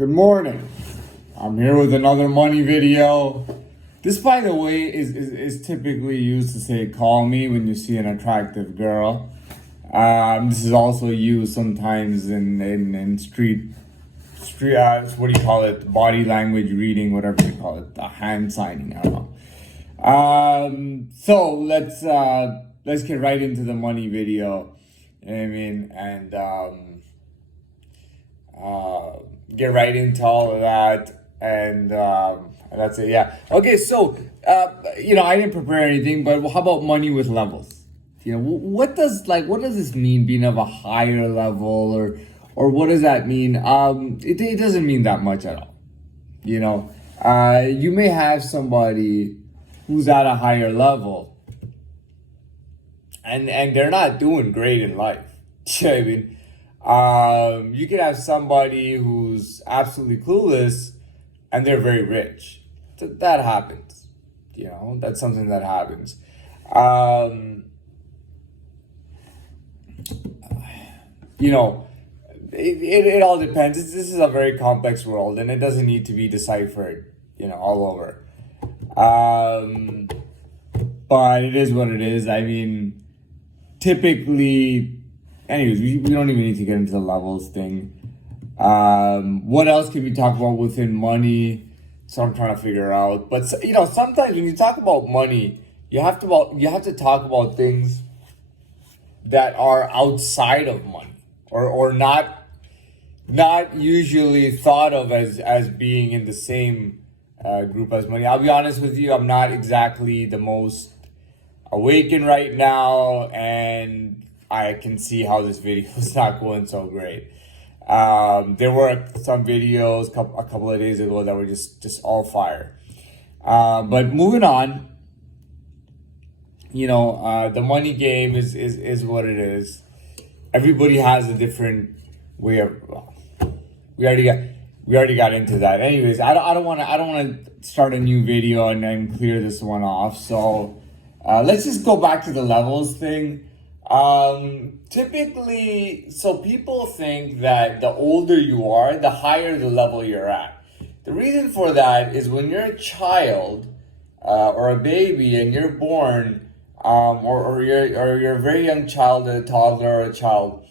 Good morning. I'm here with another money video. This, by the way, is typically used to say call me when you see an attractive girl. This is also used sometimes in street what do you call it? Body language reading, whatever you call it, hand signing. I don't know. So let's get right into the money video. I mean, and get right into all of that, and that's it. Yeah. Okay. So I didn't prepare anything, but how about money with levels? What does this mean? Being of a higher level, or what does that mean? It doesn't mean that much at all. You may have somebody who's at a higher level, and they're not doing great in life. I mean, you could have somebody who's absolutely clueless and they're very rich. That happens. That's something that happens. It all depends. This is a very complex world, and it doesn't need to be deciphered, all over. But it is what it is. I mean, typically, anyways, we don't even need to get into the levels thing. What else can we talk about within money? So I'm trying to figure out. But sometimes when you talk about money, you have to talk about things that are outside of money, or not usually thought of as being in the same group as money. I'll be honest with you, I'm not exactly the most awakened right now, and I can see how this video is not going so great. There were some videos a couple of days ago that were just all fire. But moving on, the money game is what it is. Everybody has a different way of. We already got into that. Anyways, I don't want to start a new video and then clear this one off. So let's just go back to the levels thing. Typically, so people think that the older you are, the higher the level you're at. The reason for that is when you're a child or a baby and you're born, or you're a very young child, a toddler or a child,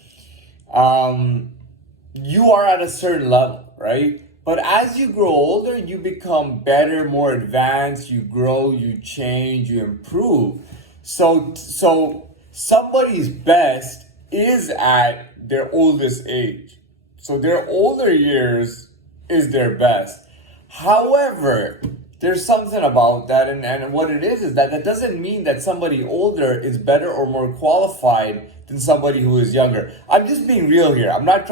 you are at a certain level, right? But as you grow older, you become better, more advanced, you grow, you change, you improve. So somebody's best is at their oldest age. So their older years is their best. However, there's something about that, and what it is that doesn't mean that somebody older is better or more qualified than somebody who is younger. I'm just being real here. I'm not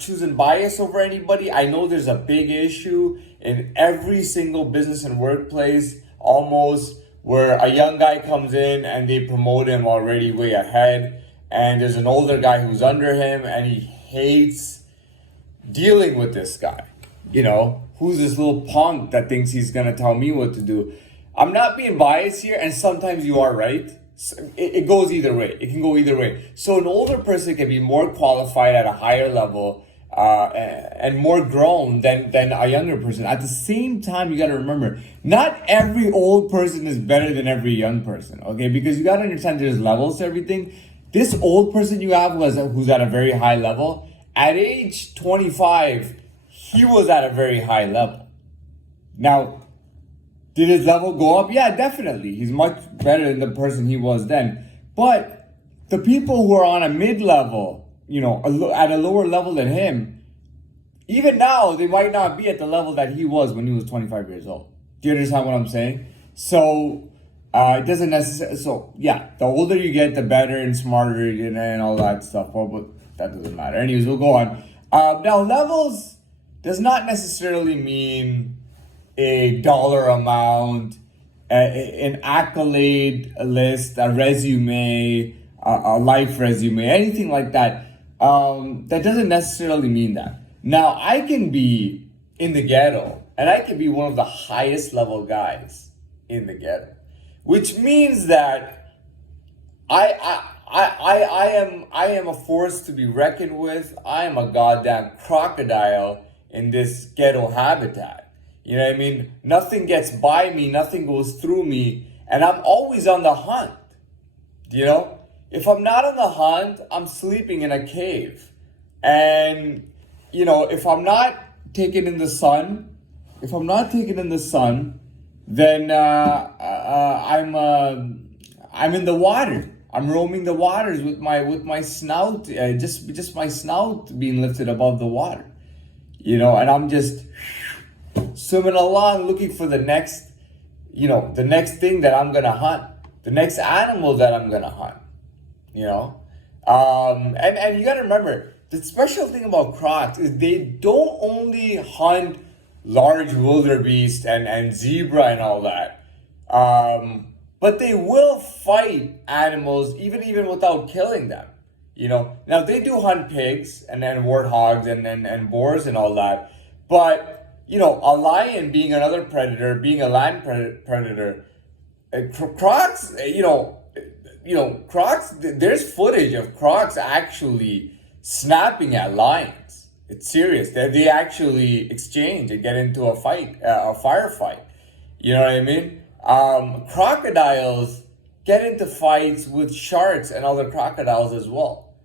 choosing bias over anybody. I know there's a big issue in every single business and workplace almost, where a young guy comes in and they promote him already way ahead, and there's an older guy who's under him and he hates dealing with this guy. Who's this little punk that thinks he's gonna tell me what to do? I'm not being biased here, and sometimes you are right. It goes either way. It can go either way. So an older person can be more qualified at a higher level and more grown than a younger person. At the same time, you got to remember, not every old person is better than every young person, okay? Because you got to understand there's levels to everything. This old person you have who's at a very high level, at age 25, he was at a very high level. Now, did his level go up? Yeah, definitely. He's much better than the person he was then. But the people who are on a mid-level, at a lower level than him, even now, they might not be at the level that he was when he was 25 years old. Do you understand what I'm saying? So, it doesn't necessarily... So, yeah, the older you get, the better and smarter you get and all that stuff. But that doesn't matter. Anyways, we'll go on. Now, levels does not necessarily mean a dollar amount, an accolade list, a resume, a life resume, anything like that. That doesn't necessarily mean that. Now, I can be in the ghetto, and I can be one of the highest level guys in the ghetto, which means that I am a force to be reckoned with. I am a goddamn crocodile in this ghetto habitat. You know what I mean? Nothing gets by me, nothing goes through me, and I'm always on the hunt. You know? If I'm not on the hunt, I'm sleeping in a cave. And, you know, if I'm not taken in the sun, then I'm in the water. I'm roaming the waters with my snout, just my snout being lifted above the water, you know, and I'm just swimming along looking for the next thing that I'm gonna hunt, the next animal that I'm gonna hunt, you know, and you gotta remember the special thing about crocs is they don't only hunt large wildebeest and zebra and all that. But they will fight animals even without killing them. You know, now they do hunt pigs and warthogs and boars and all that. But, you know, a lion being another predator, being a land predator, crocs, crocs, there's footage of crocs actually snapping at lions. It's serious. They actually exchange and get into a fight, a firefight. You know what I mean? Crocodiles get into fights with sharks and other crocodiles as well.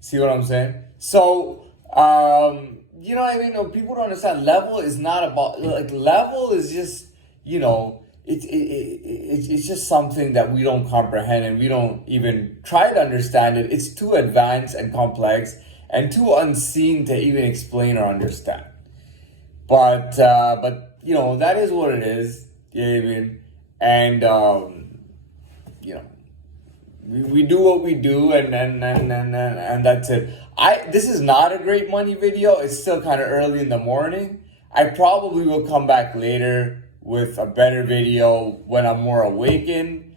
See what I'm saying? So, you know what I mean? No, people don't understand. Level is not about, like, level is just, you know, it's just something that we don't comprehend and we don't even try to understand it. It's too advanced and complex and too unseen to even explain or understand. But you know, that is what it is. You know what I mean? And you know, we do what we do, and that's it. This is not a great money video. It's still kind of early in the morning. I probably will come back later with a better video when I'm more awakened.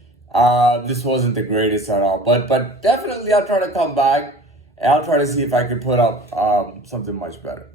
This wasn't the greatest at all, but definitely I'll try to come back and I'll try to see if I can put up something much better.